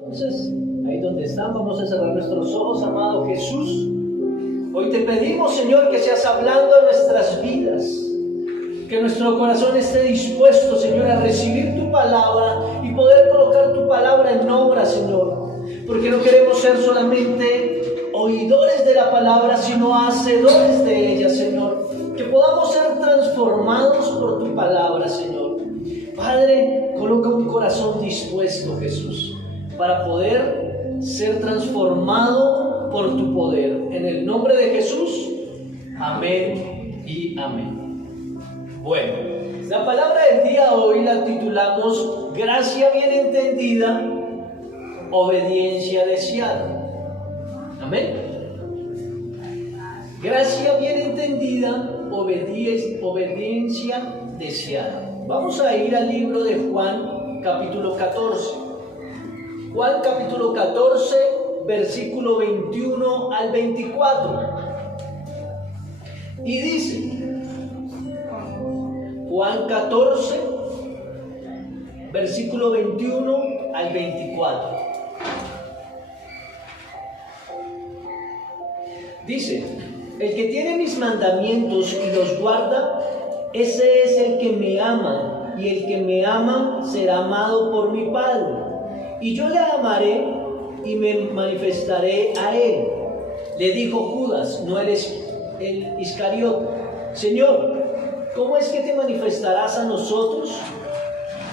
Entonces, ahí donde están, vamos a cerrar nuestros ojos, amado Jesús. Hoy te pedimos, Señor, que seas hablando a nuestras vidas, que nuestro corazón esté dispuesto, Señor, a recibir tu palabra y poder colocar tu palabra en obra, Señor, porque no queremos ser solamente oidores de la palabra, sino hacedores de ella, Señor, que podamos ser transformados por tu palabra, Señor. Padre, coloca un corazón dispuesto, Jesús, para poder ser transformado por tu poder. En el nombre de Jesús, amén y amén. Bueno, la palabra del día hoy la titulamos Gracia bien entendida, obediencia deseada. Amén. Gracia bien entendida, obediencia deseada. Vamos a ir al libro de Juan, capítulo 14. Juan capítulo 14, versículo 21 al 24. Y dice, Juan 14, versículo 21 al 24. Dice, el que tiene mis mandamientos y los guarda, ese es el que me ama, y el que me ama será amado por mi Padre. Y yo le amaré y me manifestaré a él. Le dijo Judas, no eres el Iscariote: Señor, ¿cómo es que te manifestarás a nosotros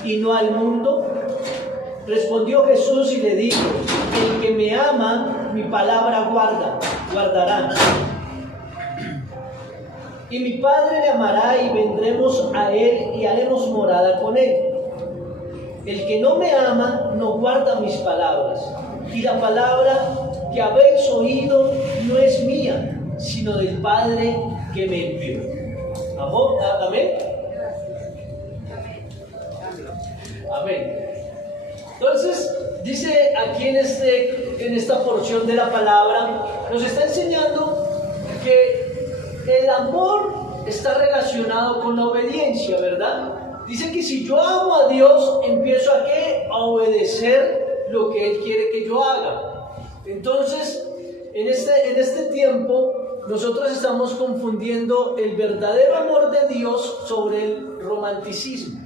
y no al mundo? Respondió Jesús y le dijo, el que me ama, mi palabra guardará. Y mi Padre le amará y vendremos a él y haremos morada con él. El que no me ama no guarda mis palabras, y la palabra que habéis oído no es mía, sino del Padre que me envió. ¿Amén? Amén. Entonces, dice aquí en esta porción de la palabra, nos está enseñando que el amor está relacionado con la obediencia, ¿verdad? Dice que si yo amo a Dios, empiezo ¿a qué? A obedecer lo que Él quiere que yo haga. Entonces, en este tiempo, nosotros estamos confundiendo el verdadero amor de Dios sobre el romanticismo.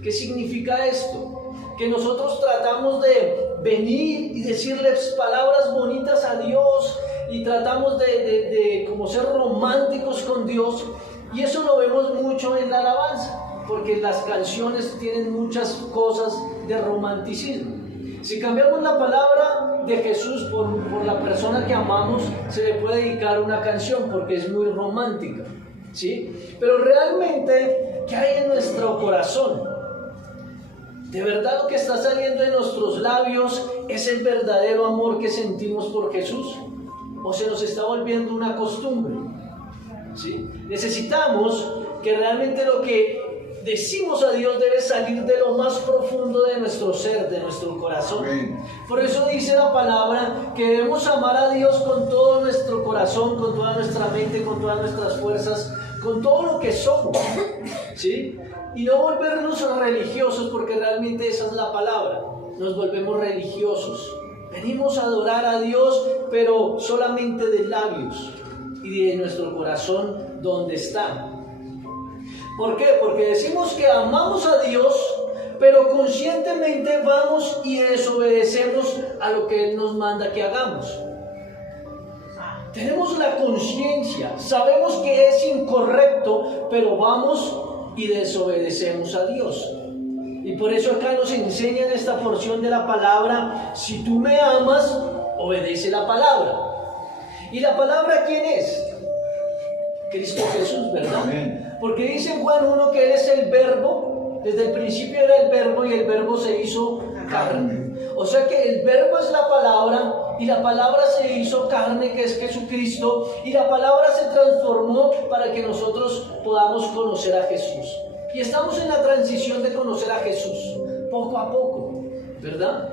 ¿Qué significa esto? Que nosotros tratamos de venir y decirles palabras bonitas a Dios y tratamos de como ser románticos con Dios, y eso lo vemos mucho en la alabanza, porque las canciones tienen muchas cosas de romanticismo. Si cambiamos la palabra de Jesús por la persona que amamos, se le puede dedicar una canción porque es muy romántica, ¿sí? Pero realmente, ¿qué hay en nuestro corazón? ¿De verdad lo que está saliendo de nuestros labios es el verdadero amor que sentimos por Jesús? ¿O se nos está volviendo una costumbre? ¿Sí? Necesitamos que realmente lo que decimos a Dios debe salir de lo más profundo de nuestro ser, de nuestro corazón. Amén. Por eso dice la palabra que debemos amar a Dios con todo nuestro corazón, con toda nuestra mente, con todas nuestras fuerzas, con todo lo que somos, ¿sí? Y no volvernos religiosos, porque realmente esa es la palabra. Nos volvemos religiosos. Venimos a adorar a Dios, pero solamente de labios y de nuestro corazón, ¿dónde está? ¿Por qué? Porque decimos que amamos a Dios, pero conscientemente vamos y desobedecemos a lo que Él nos manda que hagamos. Tenemos la conciencia, sabemos que es incorrecto, pero vamos y desobedecemos a Dios. Y por eso acá nos enseña en esta porción de la palabra, si tú me amas, obedece la palabra. ¿Y la palabra quién es? Cristo Jesús, ¿verdad? Amén. Porque dice en Juan 1 que Él es el verbo, desde el principio era el verbo y el verbo se hizo carne. O sea que el verbo es la palabra y la palabra se hizo carne, que es Jesucristo, y la palabra se transformó para que nosotros podamos conocer a Jesús. Y estamos en la transición de conocer a Jesús, poco a poco, ¿verdad?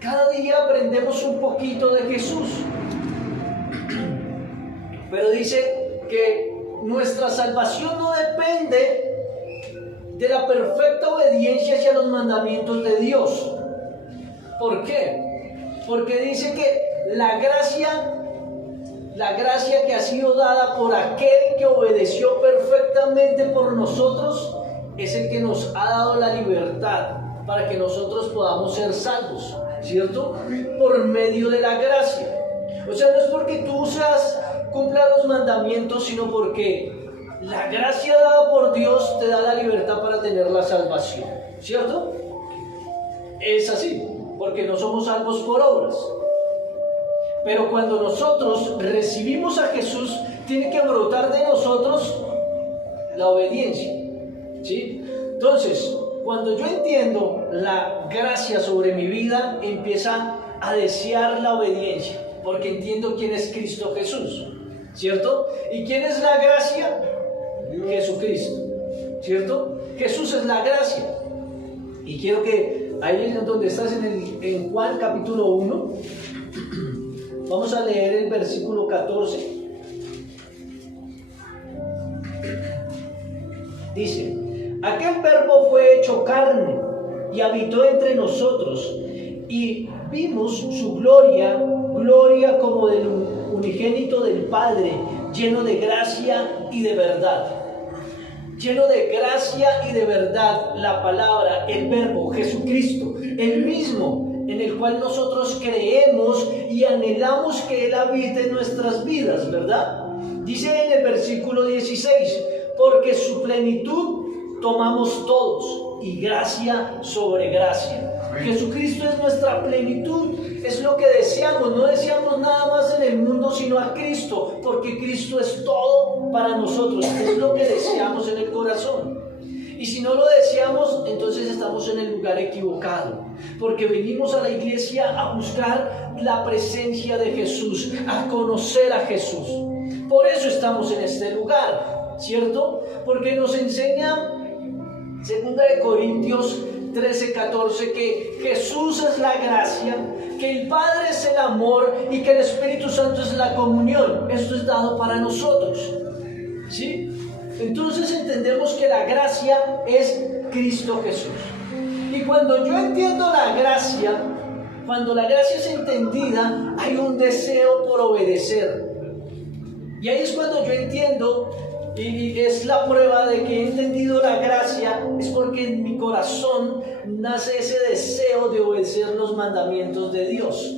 Cada día aprendemos un poquito de Jesús. Pero dice que nuestra salvación no depende de la perfecta obediencia hacia los mandamientos de Dios. ¿Por qué? Porque dice que la gracia que ha sido dada por aquel que obedeció perfectamente por nosotros, es el que nos ha dado la libertad para que nosotros podamos ser salvos, ¿cierto? Por medio de la gracia. O sea, no es porque tú cumplas los mandamientos, sino porque la gracia dada por Dios te da la libertad para tener la salvación, ¿cierto? Es así, porque no somos salvos por obras. Pero cuando nosotros recibimos a Jesús, tiene que brotar de nosotros la obediencia, ¿sí? Entonces, cuando yo entiendo la gracia sobre mi vida, empieza a desear la obediencia, porque entiendo quién es Cristo Jesús, ¿cierto? ¿Y quién es la gracia? Jesucristo, ¿cierto? Jesús es la gracia. Y quiero que ahí es donde estás en Juan capítulo 1, vamos a leer el versículo 14. Dice: aquel verbo fue hecho carne y habitó entre nosotros, y vimos su gloria, gloria como del unigénito del Padre, lleno de gracia y de verdad. Lleno de gracia y de verdad, la palabra, el verbo, Jesucristo, el mismo en el cual nosotros creemos y anhelamos que Él habite en nuestras vidas, ¿verdad? Dice en el versículo 16: porque su plenitud tomamos todos, y gracia sobre gracia. Jesucristo es nuestra plenitud, es lo que deseamos. No deseamos nada más en el mundo sino a Cristo, porque Cristo es todo para nosotros, es lo que deseamos en el corazón. Y si no lo deseamos, entonces estamos en el lugar equivocado, porque venimos a la iglesia a buscar la presencia de Jesús, a conocer a Jesús. Por eso estamos en este lugar, ¿cierto? Porque nos enseña 2 Corintios 13:14 que Jesús es la gracia, que el Padre es el amor y que el Espíritu Santo es la comunión. Esto es dado para nosotros, ¿sí? Entonces entendemos que la gracia es Cristo Jesús. Y cuando yo entiendo la gracia, cuando la gracia es entendida, hay un deseo por obedecer. Y ahí es cuando yo entiendo, y es la prueba de que he entendido la gracia, es porque en mi corazón nace ese deseo de obedecer los mandamientos de Dios.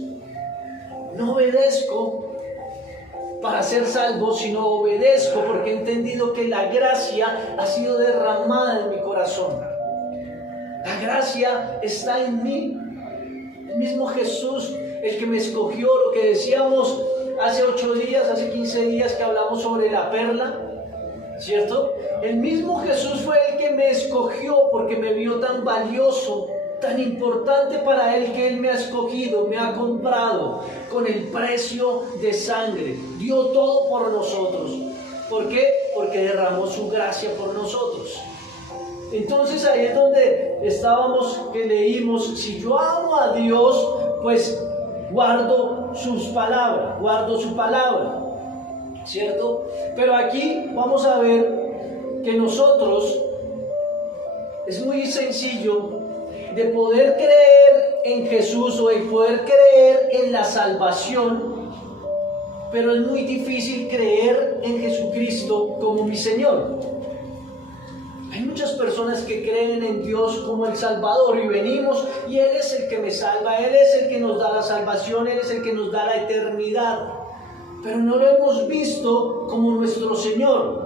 No obedezco para ser salvo, sino obedezco porque he entendido que la gracia ha sido derramada en mi corazón. La gracia está en mí. El mismo Jesús, el que me escogió, lo que decíamos hace 8 días, hace 15 días que hablamos sobre la perla, ¿cierto? El mismo Jesús fue el que me escogió porque me vio tan valioso, tan importante para Él, que Él me ha escogido, me ha comprado con el precio de sangre, dio todo por nosotros. ¿Por qué? Porque derramó su gracia por nosotros. Entonces ahí es donde estábamos, que leímos: si yo amo a Dios, pues guardo sus palabras, guardo su palabra, ¿cierto? Pero aquí vamos a ver que nosotros, es muy sencillo de poder creer en Jesús o de poder creer en la salvación, pero es muy difícil creer en Jesucristo como mi Señor. Hay muchas personas que creen en Dios como el Salvador y venimos y Él es el que me salva, Él es el que nos da la salvación, Él es el que nos da la eternidad, pero no lo hemos visto como nuestro Señor.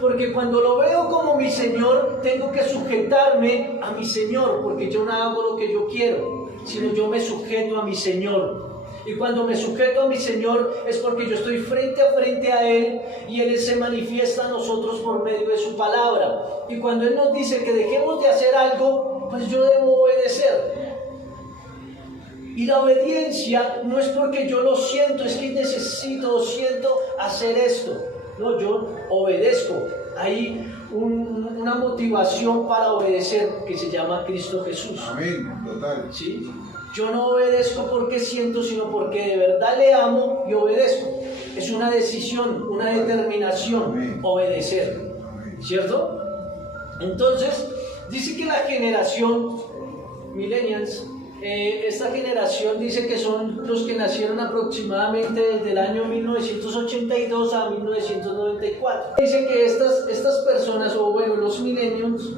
Porque cuando lo veo como mi Señor, tengo que sujetarme a mi Señor, porque yo no hago lo que yo quiero, sino yo me sujeto a mi Señor. Y cuando me sujeto a mi Señor es porque yo estoy frente a frente a Él y Él se manifiesta a nosotros por medio de su palabra. Y cuando Él nos dice que dejemos de hacer algo, pues yo debo obedecer. Y la obediencia no es porque yo lo siento, es que siento hacer esto. No, yo obedezco. Hay una motivación para obedecer que se llama Cristo Jesús. Amén, total. ¿Sí? Yo no obedezco porque siento, sino porque de verdad le amo y obedezco. Es una decisión, una determinación, amén, obedecer. Amén. ¿Cierto? Entonces, dice que la generación millennials esta generación dice que son los que nacieron aproximadamente desde el año 1982 a 1994. Dice que estas personas, o bueno, los millennials,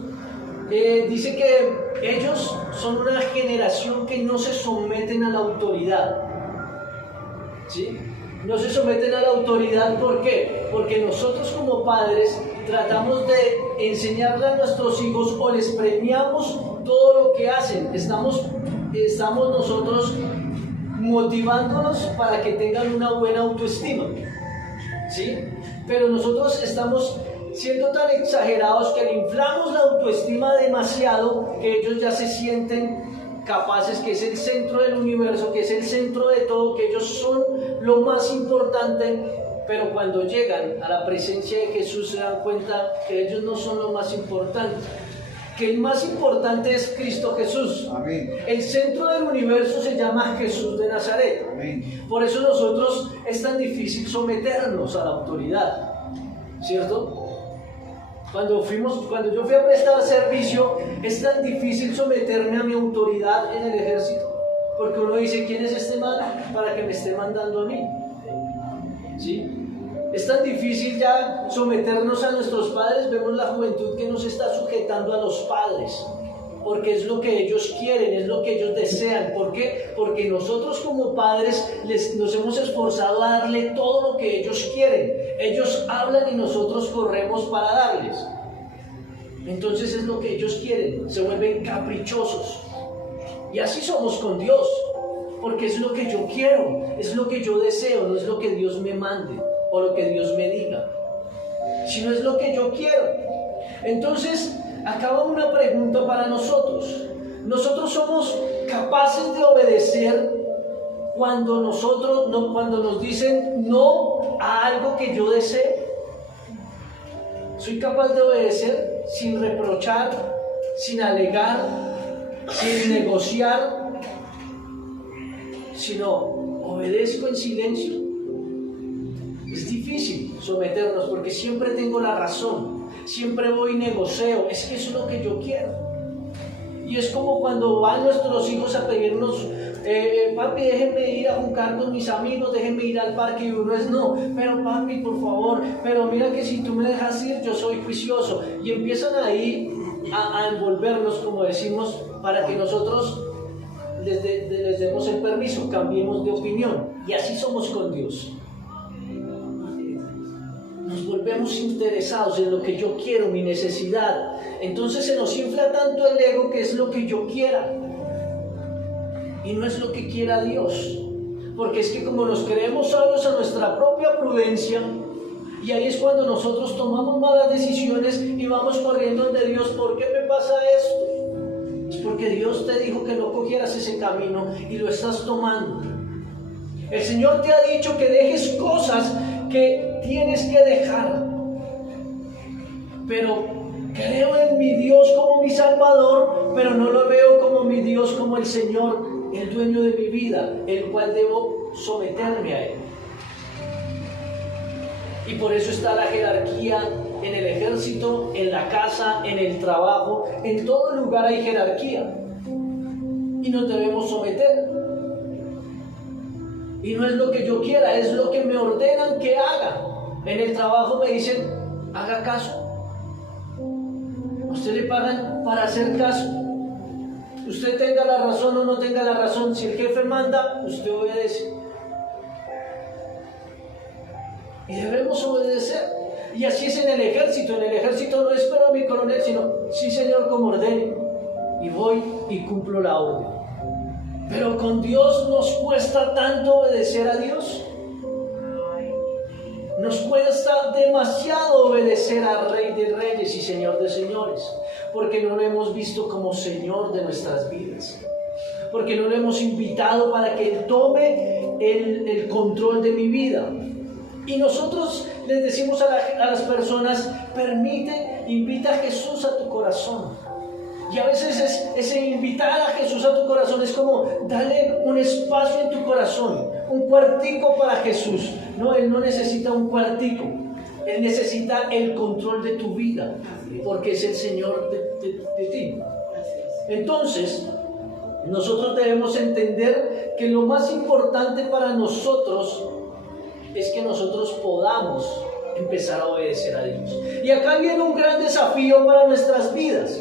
dice que ellos son una generación que no se someten a la autoridad. ¿Sí? No se someten a la autoridad, ¿por qué? Porque nosotros como padres tratamos de enseñarle a nuestros hijos o les premiamos todo lo que hacen. Estamos nosotros motivándolos para que tengan una buena autoestima, ¿sí? Pero nosotros estamos siendo tan exagerados que le inflamos la autoestima demasiado que ellos ya se sienten capaces, que es el centro del universo, que es el centro de todo, que ellos son lo más importante. Pero cuando llegan a la presencia de Jesús se dan cuenta que ellos no son lo más importante, que el más importante es Cristo Jesús. Amén. El centro del universo se llama Jesús de Nazaret. Amén. Por eso nosotros es tan difícil someternos a la autoridad, ¿cierto? Cuando yo fui a prestar servicio, es tan difícil someterme a mi autoridad en el ejército, porque uno dice, ¿quién es este man para que me esté mandando a mí? ¿Sí? Es tan difícil ya someternos a nuestros padres. Vemos la juventud que nos está sujetando a los padres, porque es lo que ellos quieren, es lo que ellos desean. ¿Por qué? Porque nosotros como padres nos hemos esforzado a darle todo lo que ellos quieren. Ellos hablan y nosotros corremos para darles. Entonces es lo que ellos quieren, se vuelven caprichosos. Y así somos con Dios, porque es lo que yo quiero, es lo que yo deseo, no es lo que Dios me mande o lo que Dios me diga, sino es lo que yo quiero. Entonces, acaba una pregunta para nosotros. ¿Nosotros somos capaces de obedecer cuando nos dicen no a algo que yo desee? ¿Soy capaz de obedecer sin reprochar, sin alegar, sin negociar, sino obedezco en silencio? Es difícil someternos porque siempre tengo la razón, siempre voy y negocio, es que eso es lo que yo quiero. Y es como cuando van nuestros hijos a pedirnos, papi, déjenme ir a jugar con mis amigos, déjenme ir al parque, y uno es no, pero papi, por favor, pero mira que si tú me dejas ir, yo soy juicioso. Y empiezan ahí a envolvernos, como decimos, para que nosotros les demos el permiso, cambiemos de opinión. Y así somos con Dios. Nos volvemos interesados en lo que yo quiero, mi necesidad. Entonces se nos infla tanto el ego que es lo que yo quiera y no es lo que quiera Dios. Porque es que como nos creemos sabios a nuestra propia prudencia, y ahí es cuando nosotros tomamos malas decisiones y vamos corriendo donde Dios. ¿Por qué me pasa esto? Es porque Dios te dijo que no cogieras ese camino y lo estás tomando. El Señor te ha dicho que dejes cosas que tienes que dejar, pero creo en mi Dios como mi Salvador, pero no lo veo como mi Dios, como el Señor, el dueño de mi vida, el cual debo someterme a Él. Y por eso está la jerarquía en el ejército, en la casa, en el trabajo, en todo lugar hay jerarquía y nos debemos someter. Y no es lo que yo quiera, es lo que me ordenan que haga. En el trabajo me dicen, haga caso. A usted le pagan para hacer caso. Usted tenga la razón o no tenga la razón, si el jefe manda, usted obedece. Y debemos obedecer. Y así es en el ejército. En el ejército no espero a mi coronel, sino, sí señor, como ordene. Y voy y cumplo la orden. Pero con Dios nos cuesta tanto obedecer a Dios. Nos cuesta demasiado obedecer al Rey de Reyes y Señor de Señores, porque no lo hemos visto como Señor de nuestras vidas, porque no lo hemos invitado para que Él tome el control de mi vida. Y nosotros les decimos a las personas, invita a Jesús a tu corazón. Y a veces ese invitar a Jesús a tu corazón es como darle un espacio en tu corazón, un cuartico para Jesús. No, Él no necesita un cuartico, Él necesita el control de tu vida, porque es el Señor de ti. Entonces, nosotros debemos entender que lo más importante para nosotros es que nosotros podamos empezar a obedecer a Dios. Y acá viene un gran desafío para nuestras vidas.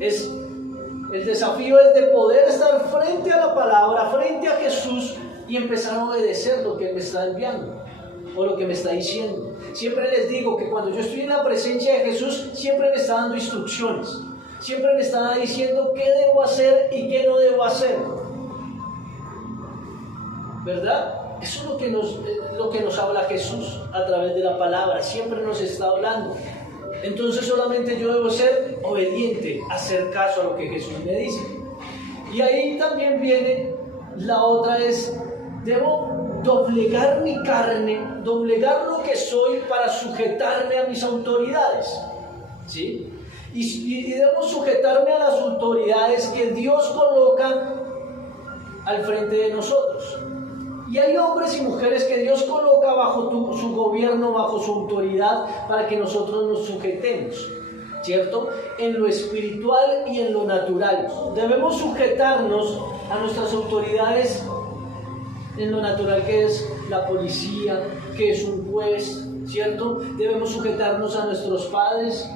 El desafío es de poder estar frente a la palabra, frente a Jesús y empezar a obedecer lo que Él me está enviando o lo que me está diciendo. Siempre les digo que cuando yo estoy en la presencia de Jesús, siempre me está dando instrucciones. Siempre me está diciendo qué debo hacer y qué no debo hacer. ¿Verdad? Eso es lo que nos habla Jesús a través de la palabra. Siempre nos está hablando. Entonces solamente yo debo ser obediente, hacer caso a lo que Jesús me dice. Y ahí también viene la otra, debo doblegar mi carne, doblegar lo que soy para sujetarme a mis autoridades. ¿Sí? Y debo sujetarme a las autoridades que Dios coloca al frente de nosotros. Y hay hombres y mujeres que Dios coloca bajo su gobierno, bajo su autoridad, para que nosotros nos sujetemos, ¿cierto? En lo espiritual y en lo natural. Debemos sujetarnos a nuestras autoridades en lo natural, que es la policía, que es un juez, ¿cierto? Debemos sujetarnos a nuestros padres,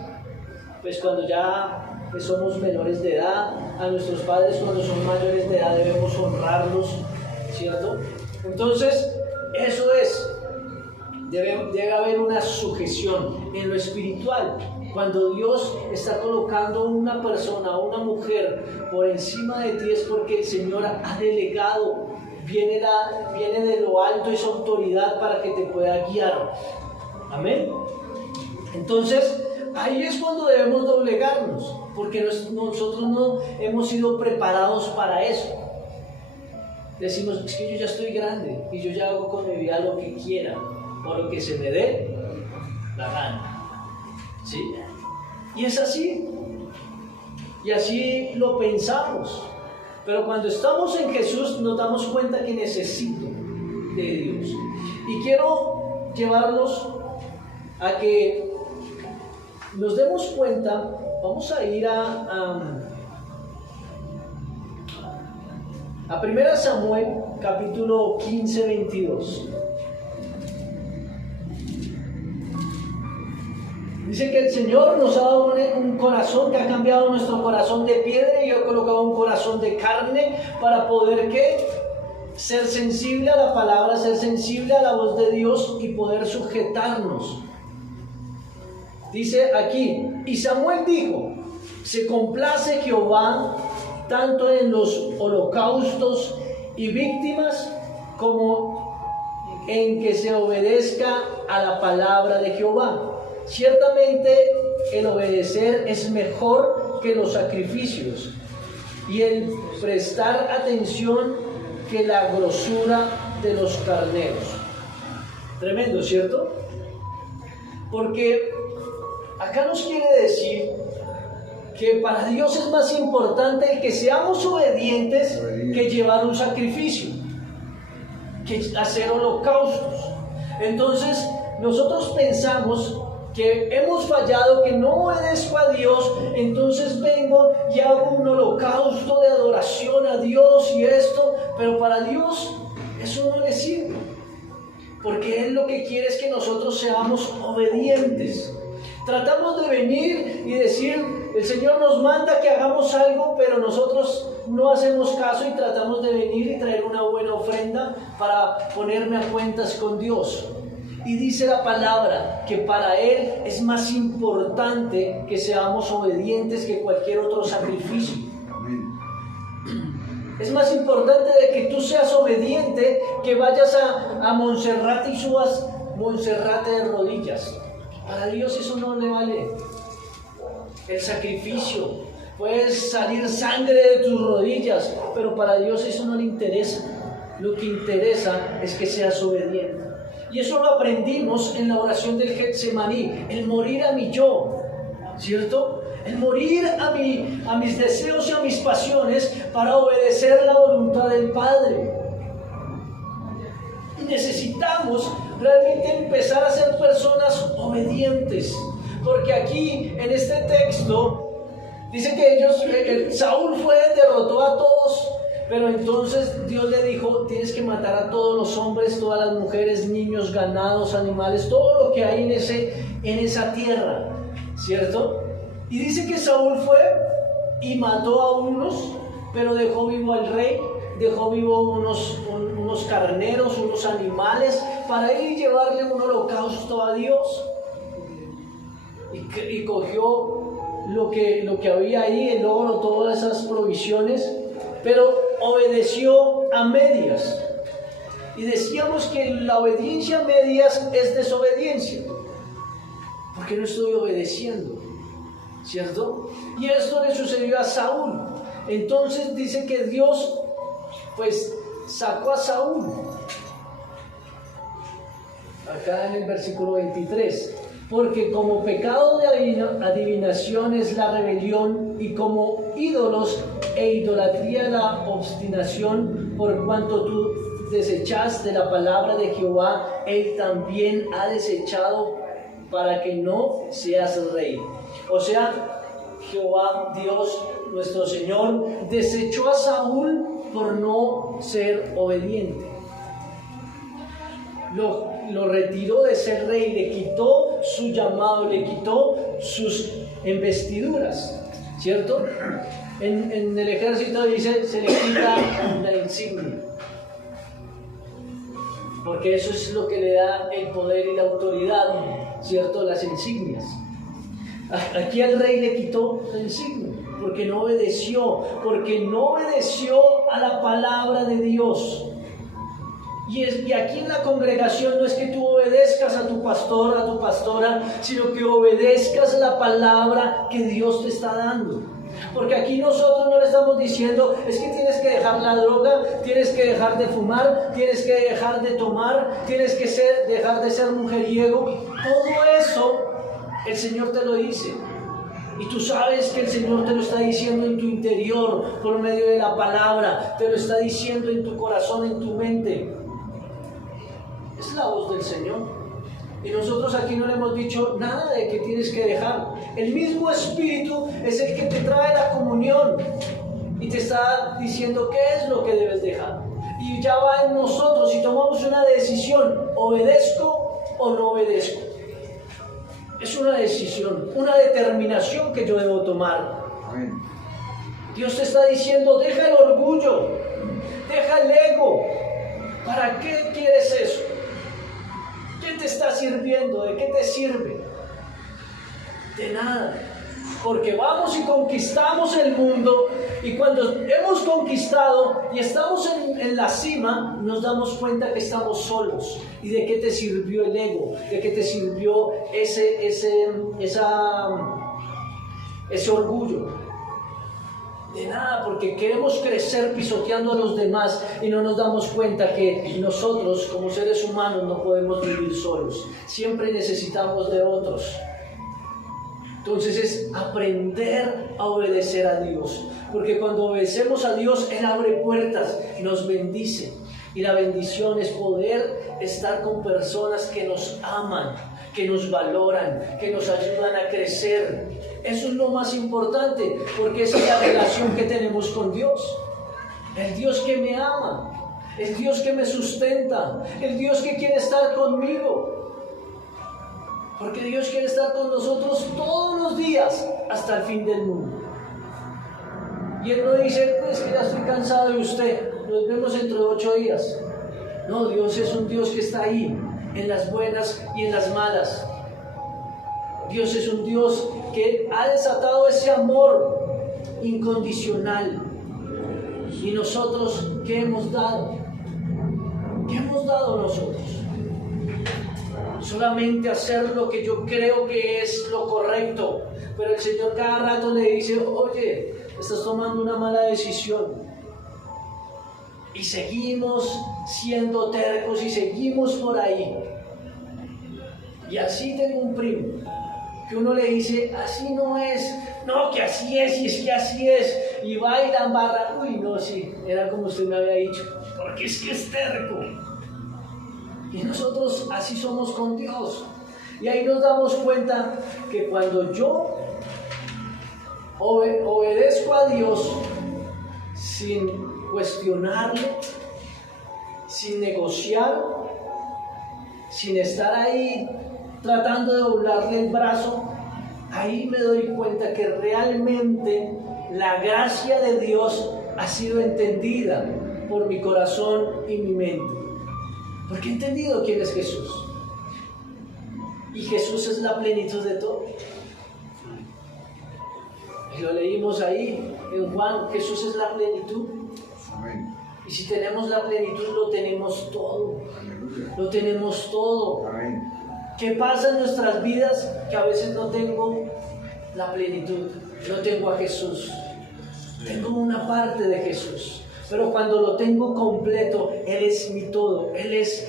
pues cuando ya somos menores de edad, a nuestros padres cuando son mayores de edad debemos honrarlos, ¿cierto? Entonces, eso debe haber una sujeción en lo espiritual. Cuando Dios está colocando una persona, una mujer por encima de ti, es porque el Señor ha delegado, viene de lo alto esa autoridad para que te pueda guiar. Amén. Entonces, ahí es cuando debemos doblegarnos, porque nosotros no hemos sido preparados para eso. Decimos, es que yo ya estoy grande y yo ya hago con mi vida lo que quiera o lo que se me dé la gana. ¿Sí? Y es así. Y así lo pensamos. Pero cuando estamos en Jesús nos damos cuenta que necesito de Dios. Y quiero llevarlos a que nos demos cuenta. Vamos a ir a 1 Samuel, capítulo 15, 22. Dice que el Señor nos ha dado un corazón, que ha cambiado nuestro corazón de piedra y ha colocado un corazón de carne para poder, ¿qué? Ser sensible a la palabra, ser sensible a la voz de Dios y poder sujetarnos. Dice aquí, y Samuel dijo, se complace Jehová tanto en los holocaustos y víctimas como en que se obedezca a la palabra de Jehová. Ciertamente el obedecer es mejor que los sacrificios y el prestar atención que la grosura de los carneros. Tremendo, ¿cierto? Porque acá nos quiere decir que para Dios es más importante el que seamos obedientes que llevar un sacrificio, que hacer holocaustos. Entonces nosotros pensamos que hemos fallado, que no obedezco a Dios, entonces vengo y hago un holocausto de adoración a Dios y esto, pero para Dios eso no le sirve, porque Él lo que quiere es que nosotros seamos obedientes. Tratamos de venir y decir, el Señor nos manda que hagamos algo, pero nosotros no hacemos caso y tratamos de venir y traer una buena ofrenda para ponerme a cuentas con Dios. Y dice la palabra que para Él es más importante que seamos obedientes que cualquier otro sacrificio. Es más importante de que tú seas obediente que vayas a Monserrate y subas Monserrate de rodillas. Para Dios eso no le vale el sacrificio. Puedes salir sangre de tus rodillas, pero para Dios eso no le interesa. Lo que interesa es que seas obediente. Y eso lo aprendimos en la oración del Getsemaní, el morir a mi yo, ¿cierto? El morir a mis deseos y a mis pasiones para obedecer la voluntad del Padre. Y necesitamos realmente empezar a ser personas obedientes, porque aquí en este texto Dice que Saúl fue, derrotó a todos, pero entonces Dios le dijo, tienes que matar a todos los hombres, todas las mujeres, niños, ganados, animales, todo lo que hay en esa tierra, ¿cierto? Y dice que Saúl fue y mató a unos, pero dejó vivo al rey, dejó vivo unos carneros, unos animales, para ir y llevarle un holocausto a Dios. Y cogió lo que había ahí, el oro, todas esas provisiones, pero obedeció a medias. Y decíamos que la obediencia a medias es desobediencia, porque no estoy obedeciendo, ¿cierto? Y esto le sucedió a Saúl. Entonces dice que Dios pues sacó a Saúl. Acá en el versículo 23. Porque como pecado de adivinación es la rebelión, y como ídolos e idolatría la obstinación, por cuanto tú desechaste la palabra de Jehová, él también ha desechado para que no seas rey. O sea, Jehová, Dios, nuestro Señor, desechó a Saúl por no ser obediente. Lo retiró de ser rey, le quitó su llamado, le quitó sus investiduras, ¿cierto? En el ejército dice, se le quita la insignia, porque eso es lo que le da el poder y la autoridad, ¿cierto? Las insignias. Aquí al rey le quitó la insignia, porque no obedeció a la palabra de Dios. Y aquí en la congregación no es que tú obedezcas a tu pastor, a tu pastora, sino que obedezcas la palabra que Dios te está dando. Porque aquí nosotros no le estamos diciendo, es que tienes que dejar la droga, tienes que dejar de fumar, tienes que dejar de tomar, tienes que dejar de ser mujeriego. Todo eso el Señor te lo dice. Y tú sabes que el Señor te lo está diciendo en tu interior, por medio de la palabra, te lo está diciendo en tu corazón, en tu mente. Es la voz del Señor. Y nosotros aquí no le hemos dicho nada de que tienes que dejar. El mismo Espíritu es el que te trae la comunión y te está diciendo qué es lo que debes dejar. Y ya va en nosotros si tomamos una decisión, obedezco o no obedezco. Es una decisión, una determinación que yo debo tomar. Amén. Dios te está diciendo, deja el orgullo, deja el ego. ¿Para qué quieres eso? ¿Qué te está sirviendo? ¿De qué te sirve? De nada. Porque vamos y conquistamos el mundo, y cuando hemos conquistado y estamos en la cima, nos damos cuenta que estamos solos. ¿Y de qué te sirvió el ego? ¿De qué te sirvió ese orgullo? De nada, porque queremos crecer pisoteando a los demás y no nos damos cuenta que nosotros como seres humanos no podemos vivir solos. Siempre necesitamos de otros. Entonces es aprender a obedecer a Dios, porque cuando obedecemos a Dios, Él abre puertas, nos bendice, y la bendición es poder estar con personas que nos aman, que nos valoran, que nos ayudan a crecer. Eso es lo más importante, porque esa es la relación que tenemos con Dios. El Dios que me ama, el Dios que me sustenta, el Dios que quiere estar conmigo. Porque Dios quiere estar con nosotros todos los días hasta el fin del mundo. Y Él no dice, pues que ya estoy cansado de usted, nos vemos dentro de 8 días. No, Dios es un Dios que está ahí, en las buenas y en las malas. Dios es un Dios que ha desatado ese amor incondicional. Y nosotros, ¿qué hemos dado? ¿Qué hemos dado nosotros? Solamente hacer lo que yo creo que es lo correcto, pero el Señor cada rato le dice, oye, estás tomando una mala decisión. Y seguimos siendo tercos y seguimos por ahí. Y así tengo un primo que uno le dice, así no es, no, que así es, y es que así es, y va y la embarra. Uy, no, sí, era como usted me había dicho, porque es que es terco. Y nosotros así somos con Dios. Y ahí nos damos cuenta que cuando yo obedezco a Dios sin cuestionarle, sin negociar, sin estar ahí tratando de doblarle el brazo, ahí me doy cuenta que realmente la gracia de Dios ha sido entendida por mi corazón y mi mente. Porque he entendido quién es Jesús. Y Jesús es la plenitud de todo. Y lo leímos ahí en Juan, Jesús es la plenitud. Amén. Y si tenemos la plenitud, lo tenemos todo. Aleluya. Lo tenemos todo. Amén. ¿Qué pasa en nuestras vidas? Que a veces no tengo la plenitud, no tengo a Jesús. Tengo una parte de Jesús. Pero cuando lo tengo completo, Él es mi todo. Él es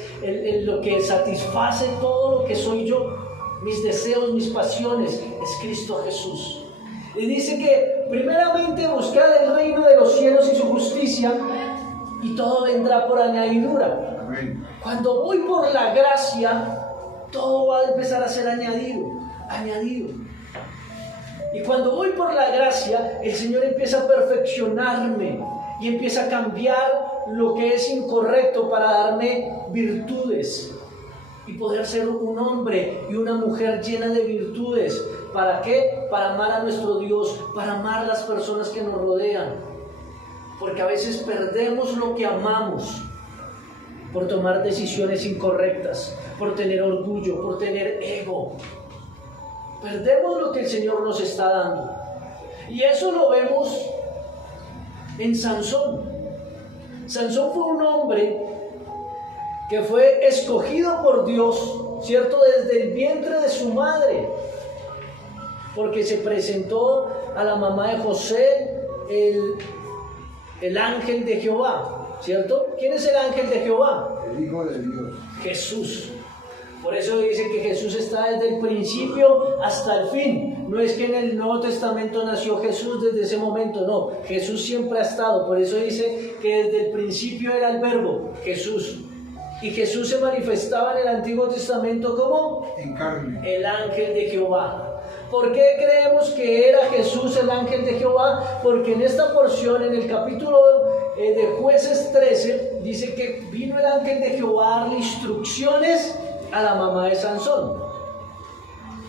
lo que satisface todo lo que soy yo. Mis deseos, mis pasiones, es Cristo Jesús. Y dice que primeramente buscad el reino de los cielos y su justicia, y todo vendrá por añadidura. Amén. Cuando voy por la gracia, todo va a empezar a ser añadido. Y cuando voy por la gracia, el Señor empieza a perfeccionarme y empieza a cambiar lo que es incorrecto para darme virtudes y poder ser un hombre y una mujer llena de virtudes. ¿Para qué? Para amar a nuestro Dios, para amar a las personas que nos rodean. Porque a veces perdemos lo que amamos por tomar decisiones incorrectas, por tener orgullo, por tener ego. Perdemos lo que el Señor nos está dando. Y eso lo vemos en Sansón. Sansón fue un hombre que fue escogido por Dios, ¿cierto? Desde el vientre de su madre, porque se presentó a la mamá de José el ángel de Jehová, ¿cierto? ¿Quién es el ángel de Jehová? El Hijo de Dios. Jesús. Por eso dicen que Jesús está desde el principio hasta el fin. No es que en el Nuevo Testamento nació Jesús desde ese momento, no. Jesús siempre ha estado. Por eso dice que desde el principio era el verbo, Jesús. Y Jesús se manifestaba en el Antiguo Testamento como En carne. el ángel de Jehová. ¿Por qué creemos que era Jesús el ángel de Jehová? Porque en esta porción, en el capítulo de Jueces 13, dice que vino el ángel de Jehová a darle instrucciones a la mamá de Sansón.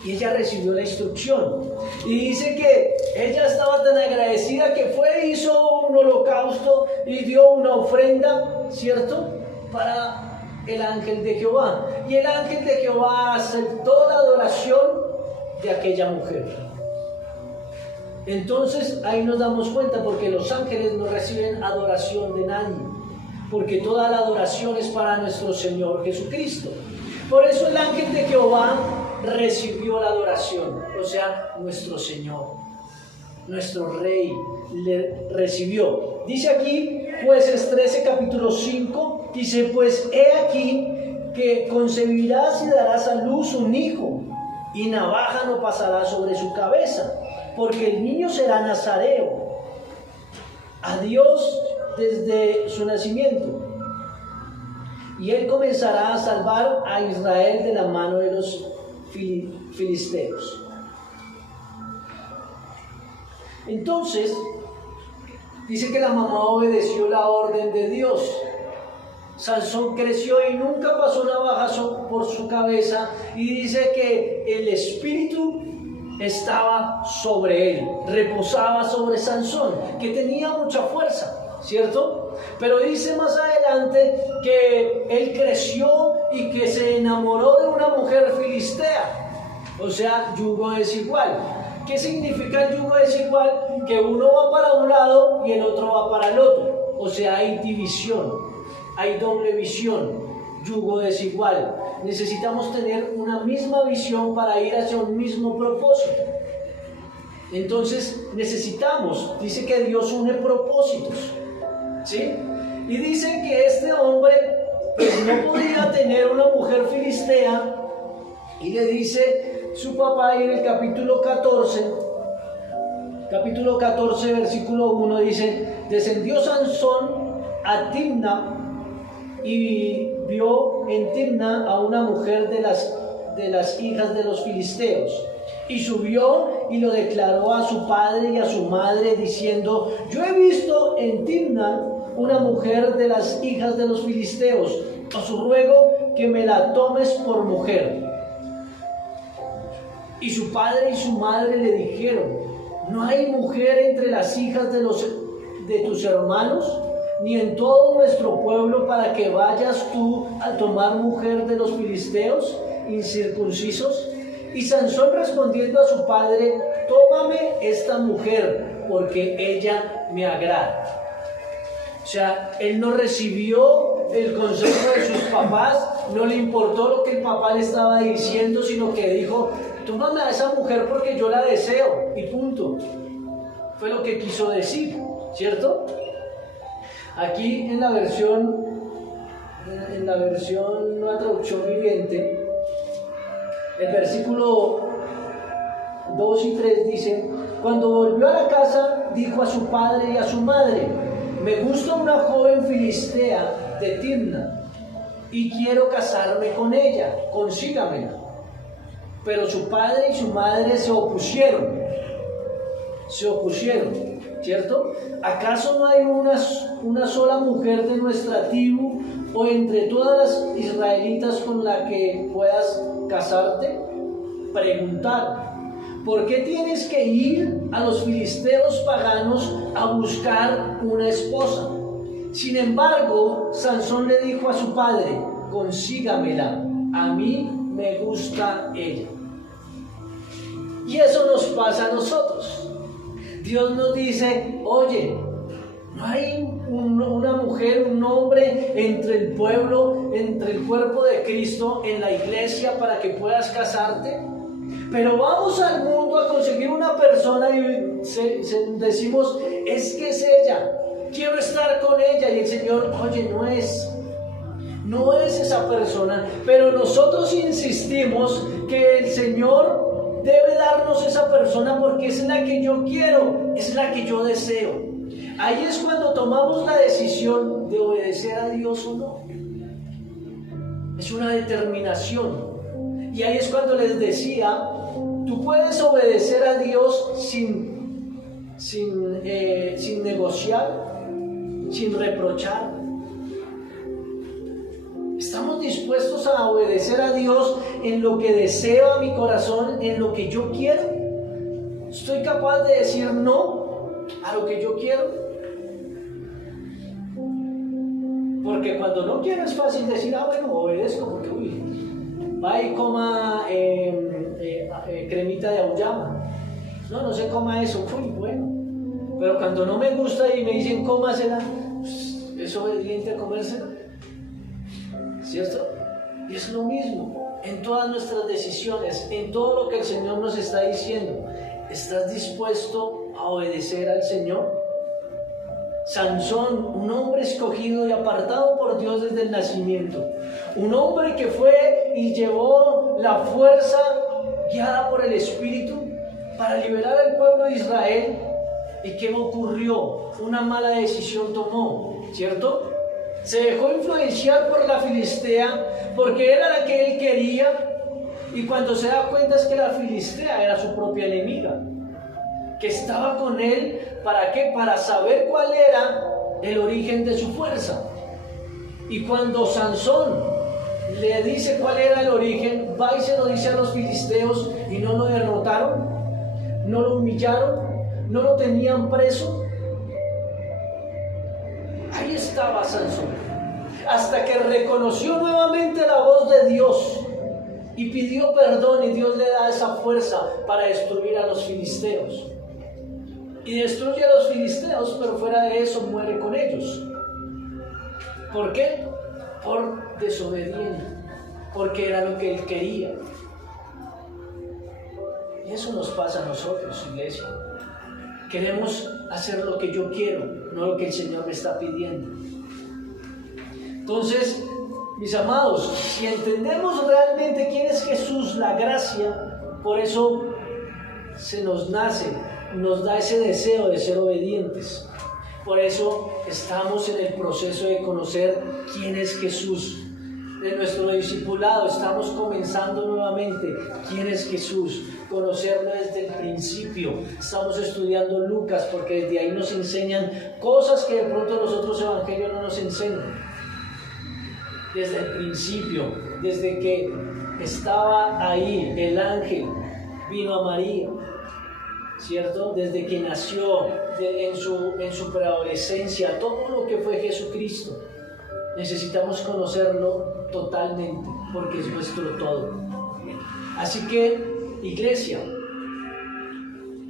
Y ella recibió la instrucción. Y dice que ella estaba tan agradecida que fue, hizo un holocausto y dio una ofrenda, ¿cierto? Para el ángel de Jehová. Y el ángel de Jehová aceptó la adoración de aquella mujer. Entonces ahí nos damos cuenta, porque los ángeles no reciben adoración de nadie, porque toda la adoración es para nuestro Señor Jesucristo. Por eso el ángel de Jehová recibió la adoración, o sea, nuestro Señor, nuestro Rey, le recibió. Dice aquí, Jueces 13, capítulo 5, dice: pues he aquí que concebirás y darás a luz un hijo, y navaja no pasará sobre su cabeza, porque el niño será nazareo a Dios desde su nacimiento. Y él comenzará a salvar a Israel de la mano de los filisteos. Entonces, dice que la mamá obedeció la orden de Dios. Sansón creció y nunca pasó navaja por su cabeza, y dice que el espíritu estaba sobre él, reposaba sobre Sansón, que tenía mucha fuerza, ¿cierto? Pero dice más adelante que él creció y que se enamoró de una mujer filistea, o sea, yugo desigual. ¿Qué significa el yugo desigual? Que uno va para un lado y el otro va para el otro, o sea, hay división, hay doble visión, yugo desigual. Necesitamos tener una misma visión para ir hacia un mismo propósito. Entonces necesitamos, dice que Dios une propósitos, ¿sí? Y dice que este hombre pues no podía tener una mujer filistea, y le dice su papá ahí en el capítulo 14, versículo 1, dice: descendió Sansón a Timna y vio en Timna a una mujer de las de las hijas de los filisteos. Y subió y lo declaró a su padre y a su madre, diciendo: yo he visto en Timna una mujer de las hijas de los filisteos, os ruego que me la tomes por mujer. Y su padre y su madre le dijeron: no hay mujer entre las hijas de tus hermanos, ni en todo nuestro pueblo, para que vayas tú a tomar mujer de los filisteos incircuncisos. Y Sansón, respondiendo a su padre: tómame esta mujer, porque ella me agrada. O sea, él no recibió el consejo de sus papás, no le importó lo que el papá le estaba diciendo, sino que dijo: tómame a esa mujer porque yo la deseo, y punto. Fue lo que quiso decir, ¿cierto? Aquí en la versión, Nueva Traducción Viviente, el versículo 2 y 3 dice: cuando volvió a la casa, dijo a su padre y a su madre: me gusta una joven filistea de Timna, y quiero casarme con ella, consígamela. Pero su padre y su madre se opusieron, ¿cierto? ¿Acaso no hay una sola mujer de nuestra tribu o entre todas las israelitas con la que puedas casarte? Preguntar: ¿por qué tienes que ir a los filisteos paganos a buscar una esposa? Sin embargo, Sansón le dijo a su padre: consígamela, a mí me gusta ella. Y eso nos pasa a nosotros. Dios nos dice: oye, ¿no hay una mujer, un hombre entre el pueblo, entre el cuerpo de Cristo, en la iglesia para que puedas casarte? Pero vamos al mundo a conseguir una persona y decimos: es que es ella, quiero estar con ella. Y el Señor: oye, no es esa persona. Pero nosotros insistimos que el Señor debe darnos esa persona porque es la que yo quiero, es la que yo deseo. Ahí es cuando tomamos la decisión de obedecer a Dios o no. Es una determinación. Y ahí es cuando les decía: tú puedes obedecer a Dios sin negociar, sin reprochar. ¿Estamos dispuestos a obedecer a Dios en lo que deseo a mi corazón, en lo que yo quiero? ¿Estoy capaz de decir no a lo que yo quiero? Porque cuando no quiero es fácil decir: bueno, obedezco porque va y coma cremita de auyama. No se coma eso, bueno. Pero cuando no me gusta y me dicen cómasela, ¿es obediente a comérsela? ¿Cierto? Y es lo mismo en todas nuestras decisiones, en todo lo que el Señor nos está diciendo. ¿Estás dispuesto a obedecer al Señor? Sansón, un hombre escogido y apartado por Dios desde el nacimiento, un hombre que fue y llevó la fuerza guiada por el Espíritu para liberar al pueblo de Israel. ¿Y qué ocurrió? Una mala decisión tomó, ¿cierto? Se dejó influenciar por la filistea porque era la que él quería, y cuando se da cuenta es que la filistea era su propia enemiga, que estaba con él. ¿Para qué? Para saber cuál era el origen de su fuerza. Y cuando Sansón le dice cuál era el origen, va y se lo dice a los filisteos, y no lo derrotaron, no lo humillaron, no lo tenían preso. Ahí estaba Sansón, hasta que reconoció nuevamente la voz de Dios y pidió perdón, y Dios le da esa fuerza para destruir a los filisteos. Y destruye a los filisteos, pero fuera de eso muere con ellos. ¿Por qué? Por desobediente, porque era lo que él quería. Y eso nos pasa a nosotros, iglesia. Queremos hacer lo que yo quiero, no lo que el Señor me está pidiendo. Entonces, mis amados, si entendemos realmente quién es Jesús, la gracia, por eso se nos nace, nos da ese deseo de ser obedientes. Por eso estamos en el proceso de conocer quién es Jesús. de nuestro discipulado estamos comenzando nuevamente quién es Jesús, conocerlo desde el principio. Estamos estudiando Lucas porque desde ahí nos enseñan cosas que de pronto los otros evangelios no nos enseñan. Desde el principio, desde que estaba ahí el ángel, vino a María, ¿cierto? Desde que nació, en su preadolescencia, todo lo que fue Jesucristo. Necesitamos conocerlo totalmente, porque es nuestro todo. Así que, iglesia,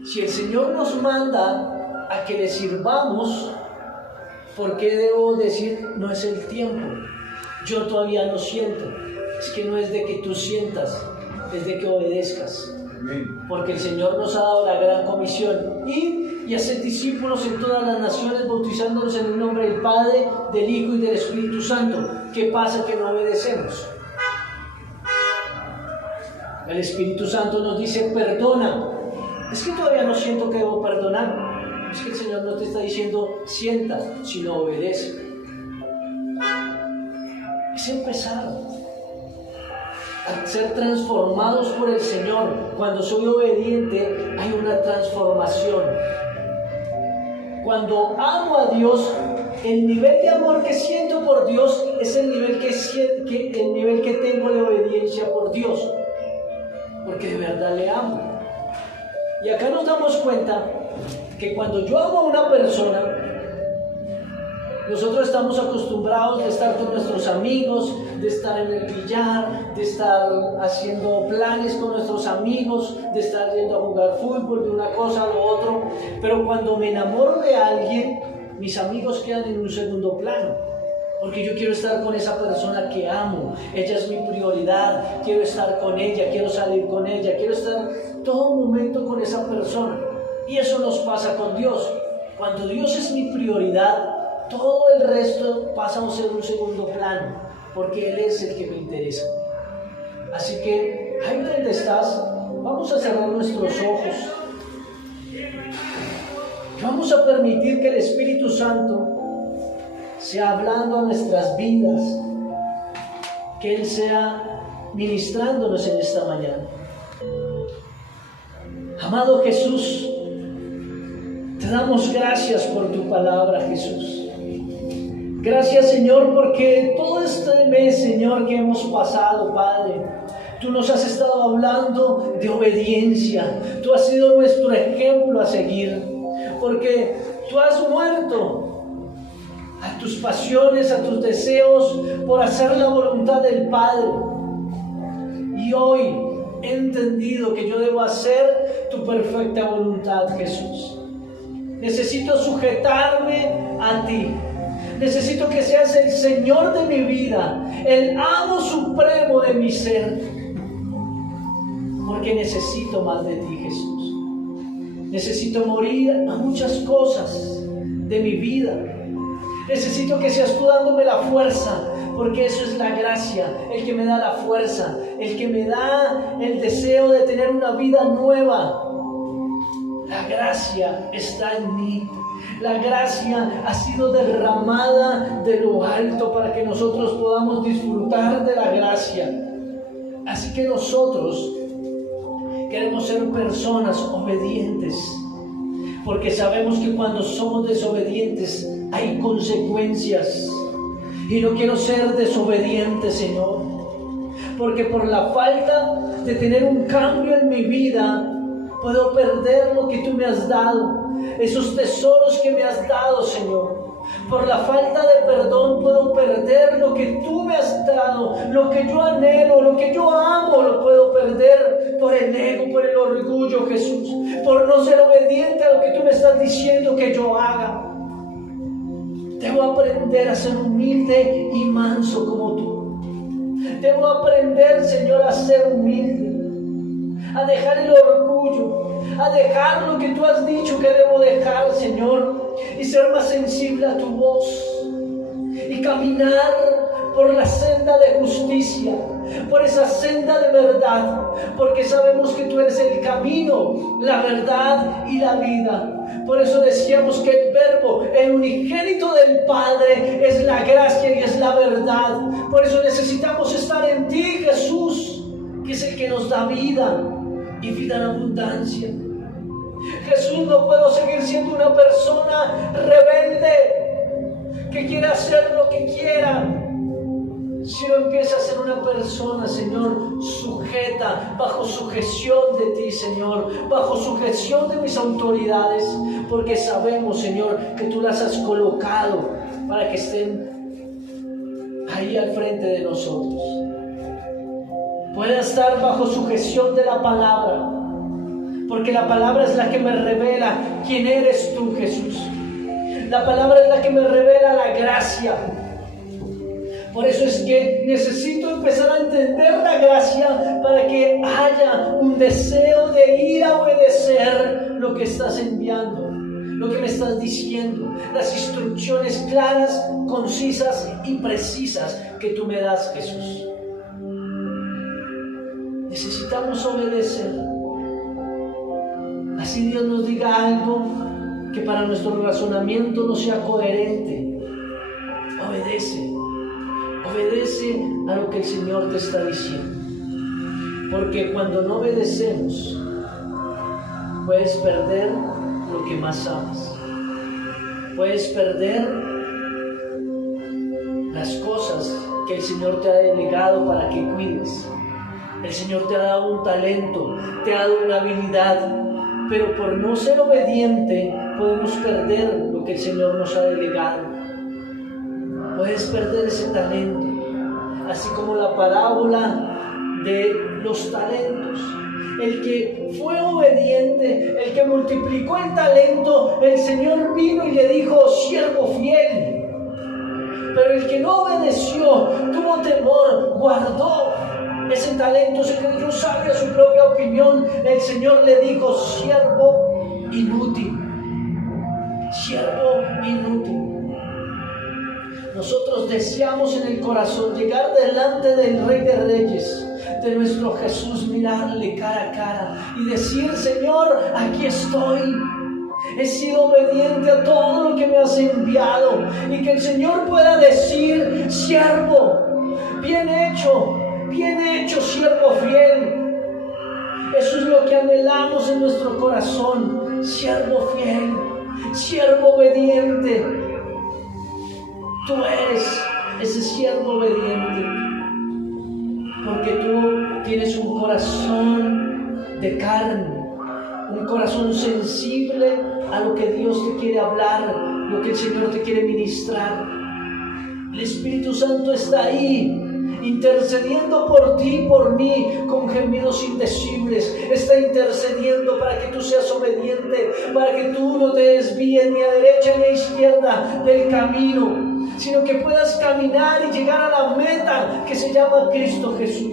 si el Señor nos manda a que le sirvamos, ¿por qué debo decir no es el tiempo? Yo todavía no siento. Es que no es de que tú sientas, es de que obedezcas. Porque el Señor nos ha dado la gran comisión: ir y hacer discípulos en todas las naciones, bautizándolos en el nombre del Padre, del Hijo y del Espíritu Santo. ¿Qué pasa que no obedecemos? El Espíritu Santo nos dice: perdona. Es que todavía no siento que debo perdonar. Es que el Señor no te está diciendo sienta, sino obedece. Es empezar a ser transformados por el Señor. Cuando soy obediente hay una transformación. Cuando amo a Dios, el nivel de amor que siento por Dios es el nivel que tengo de obediencia por Dios, porque de verdad le amo. Y acá nos damos cuenta que cuando yo amo a una persona, nosotros estamos acostumbrados de estar con nuestros amigos, de estar en el billar, de estar haciendo planes con nuestros amigos, de estar yendo a jugar fútbol, de una cosa a lo otro. Pero cuando me enamoro de alguien, mis amigos quedan en un segundo plano, porque yo quiero estar con esa persona que amo. Ella es mi prioridad, quiero estar con ella, quiero salir con ella, quiero estar todo momento con esa persona. Y eso nos pasa con Dios. Cuando Dios es mi prioridad, todo el resto pasa a ser un segundo plano, porque Él es el que me interesa. Así que, ahí donde estás, vamos a cerrar nuestros ojos. Vamos a permitir que el Espíritu Santo sea hablando a nuestras vidas, que Él sea ministrándonos en esta mañana. Amado Jesús, te damos gracias por tu palabra, Jesús. Gracias, Señor, porque todo este mes, Señor, que hemos pasado, Padre, tú nos has estado hablando de obediencia. Tú has sido nuestro ejemplo a seguir, porque tú has muerto a tus pasiones, a tus deseos, por hacer la voluntad del Padre. Y hoy he entendido que yo debo hacer tu perfecta voluntad, Jesús. Necesito sujetarme a ti. Necesito que seas el Señor de mi vida, el amo supremo de mi ser, porque necesito más de ti, Jesús. Necesito morir a muchas cosas de mi vida. Necesito que seas tú dándome la fuerza, porque eso es la gracia, el que me da la fuerza, el que me da el deseo de tener una vida nueva. La gracia está en mí. La gracia ha sido derramada de lo alto para que nosotros podamos disfrutar de la gracia. Así que nosotros queremos ser personas obedientes, porque sabemos que cuando somos desobedientes hay consecuencias. Y no quiero ser desobediente, Señor, porque por la falta de tener un cambio en mi vida puedo perder lo que tú me has dado. Esos tesoros que me has dado, Señor. Por la falta de perdón puedo perder lo que tú me has dado. Lo que yo anhelo, lo que yo amo, lo puedo perder por el ego, por el orgullo, Jesús. Por no ser obediente a lo que tú me estás diciendo que yo haga. Debo aprender a ser humilde y manso como tú. Debo aprender, Señor, a ser humilde, a dejar el orgullo, a dejar lo que tú has dicho que debo dejar, Señor, y ser más sensible a tu voz y caminar por la senda de justicia, por esa senda de verdad, porque sabemos que tú eres el camino, la verdad y la vida. Por eso decíamos que el Verbo, el unigénito del Padre, es la gracia y es la verdad. Por eso necesitamos estar en ti, Jesús, que es el que nos da vida y vida en abundancia. Jesús, no puedo seguir siendo una persona rebelde que quiera hacer lo que quiera, sino empieza a ser una persona, Señor, sujeta, bajo sujeción de ti, Señor, bajo sujeción de mis autoridades, porque sabemos, Señor, que tú las has colocado para que estén ahí al frente de nosotros. Pueda estar bajo sujeción de la palabra, porque la palabra es la que me revela quién eres tú, Jesús. La palabra es la que me revela la gracia. Por eso es que necesito empezar a entender la gracia para que haya un deseo de ir a obedecer lo que estás enviando, lo que me estás diciendo, las instrucciones claras, concisas y precisas que tú me das, Jesús. Necesitamos obedecer. Así Dios nos diga algo que para nuestro razonamiento no sea coherente. Obedece. Obedece a lo que el Señor te está diciendo. Porque cuando no obedecemos, puedes perder lo que más amas. Puedes perder las cosas que el Señor te ha delegado para que cuides. El Señor te ha dado un talento, te ha dado una habilidad, pero por no ser obediente podemos perder lo que el Señor nos ha delegado. Puedes perder ese talento, así como la parábola de los talentos. El que fue obediente, el que multiplicó el talento, el Señor vino y le dijo: siervo fiel. Pero el que no obedeció, tuvo temor, guardó ese talento, se creyó sabio a su propia opinión. El Señor le dijo: siervo inútil. Siervo inútil. Nosotros deseamos en el corazón llegar delante del Rey de Reyes, de nuestro Jesús, mirarle cara a cara y decir: Señor, aquí estoy. He sido obediente a todo lo que me has enviado. Y que el Señor pueda decir: siervo, bien hecho, siervo fiel. Eso es lo que anhelamos en nuestro corazón: siervo fiel, siervo obediente. Tú eres ese siervo obediente, porque tú tienes un corazón de carne, un corazón sensible a lo que Dios te quiere hablar, lo que el Señor te quiere ministrar. El Espíritu Santo está ahí, intercediendo por ti y por mí con gemidos indecibles. Está intercediendo para que tú seas obediente, para que tú no te desvíes ni a derecha ni a izquierda del camino, sino que puedas caminar y llegar a la meta que se llama Cristo Jesús.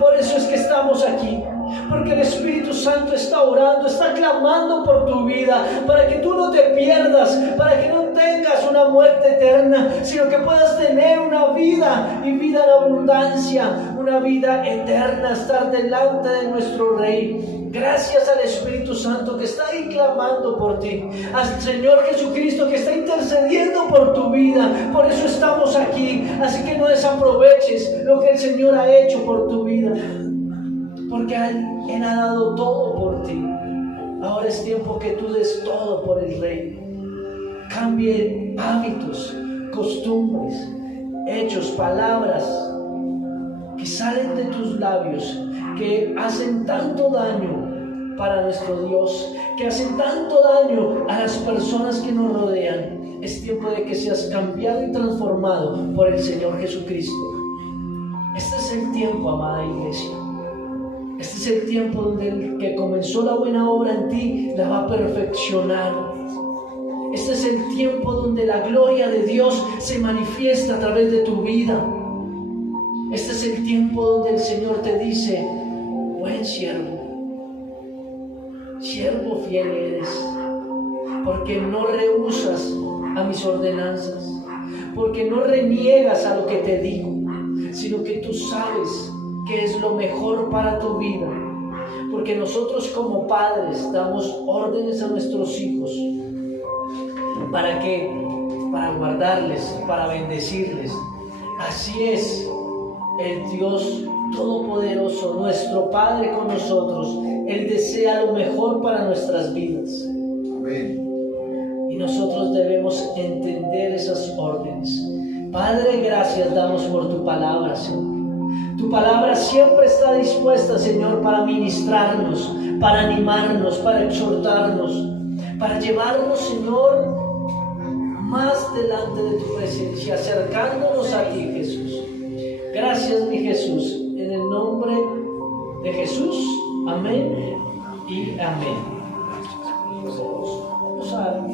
Por eso es que estamos aquí, porque el Espíritu Santo está orando, está clamando por tu vida, para que tú no te pierdas, para que no tengas una muerte eterna, sino que puedas tener una vida y vida en abundancia, una vida eterna, estar delante de nuestro Rey. Gracias al Espíritu Santo que está ahí clamando por ti, al Señor Jesucristo que está intercediendo por tu vida. Por eso estamos aquí. Así que no desaproveches lo que el Señor ha hecho por tu vida, porque Él ha dado todo por ti. Ahora es tiempo que tú des todo por el Rey. Cambie hábitos, costumbres, hechos, palabras que salen de tus labios, que hacen tanto daño para nuestro Dios, que hacen tanto daño a las personas que nos rodean. Es tiempo de que seas cambiado y transformado por el Señor Jesucristo. Este es el tiempo, amada iglesia. Este es el tiempo donde el que comenzó la buena obra en ti la va a perfeccionar. Este es el tiempo donde la gloria de Dios se manifiesta a través de tu vida. Este es el tiempo donde el Señor te dice: buen siervo, siervo fiel eres, porque no rehusas a mis ordenanzas, porque no reniegas a lo que te digo, sino que tú sabes que es lo mejor para tu vida, Porque nosotros como padres damos órdenes a nuestros hijos. ¿Para qué? Para guardarles, para bendecirles. Así es el Dios Todopoderoso, nuestro Padre con nosotros. Él desea lo mejor para nuestras vidas. Amén. Y nosotros debemos entender esas órdenes. Padre, gracias damos por tu palabra, Señor. Tu palabra siempre está dispuesta, Señor, para ministrarnos, para animarnos, para exhortarnos, para llevarnos, Señor, más delante de tu presencia, acercándonos a ti, Jesús. Gracias, mi Jesús, en el nombre de Jesús. Amén y amén. Vamos a